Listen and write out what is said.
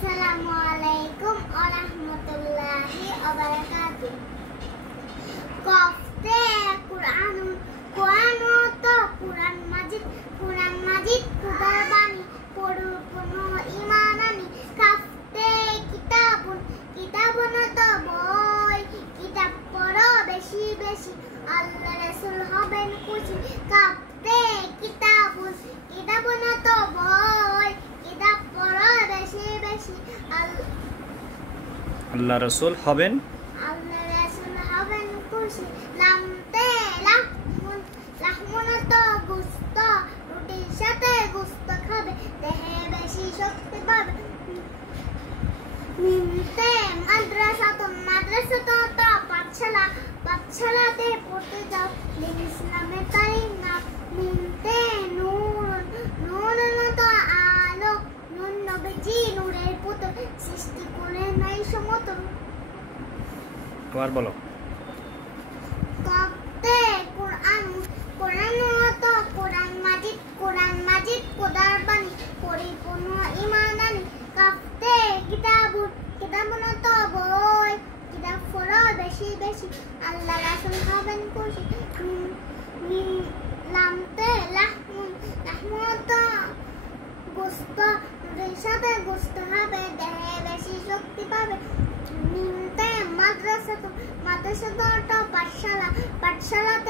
Assalamualaikum warahmatullahi wabarakatuh. Kofte Quran to Quran Majid Khudar bani poru kono imanani kafte kitabun to boy kitab poro beshi Allah Rasul hoben খুশি kafte kitabun to boy kitab poro beshi আল্লাহ রাসূল হবেন খুশি লামতে লাহমুন তো গুস্ত রুটির সাথে গুস্ত খাবে দেহে বেশি শক্তি পাবে মিমতে মাদ্রাসা তো পাঠশালাতে পড়তে যাও দিন ইসলামের তারিখ না মিমতে নূর তো আলো নূর নবীজি নূরের পুত্র সৃষ্টি করে নাই সমতল আবার বলো কফতে কোরআন তো কোরআন মাজিদ খোদার বাণী পরিপূর্ণ ঈমানানি কফতে কিতাবুন তো বই কিতাব পড়ো বেশি আল্লাহ রাসূল হবেন খুশি লামতে লাহমুন তো গোস্ত সাথে গোস্ত হবে দেহে বেশি শক্তি পাবে মিমতে মাদ্রাসা তো পাঠশালাতে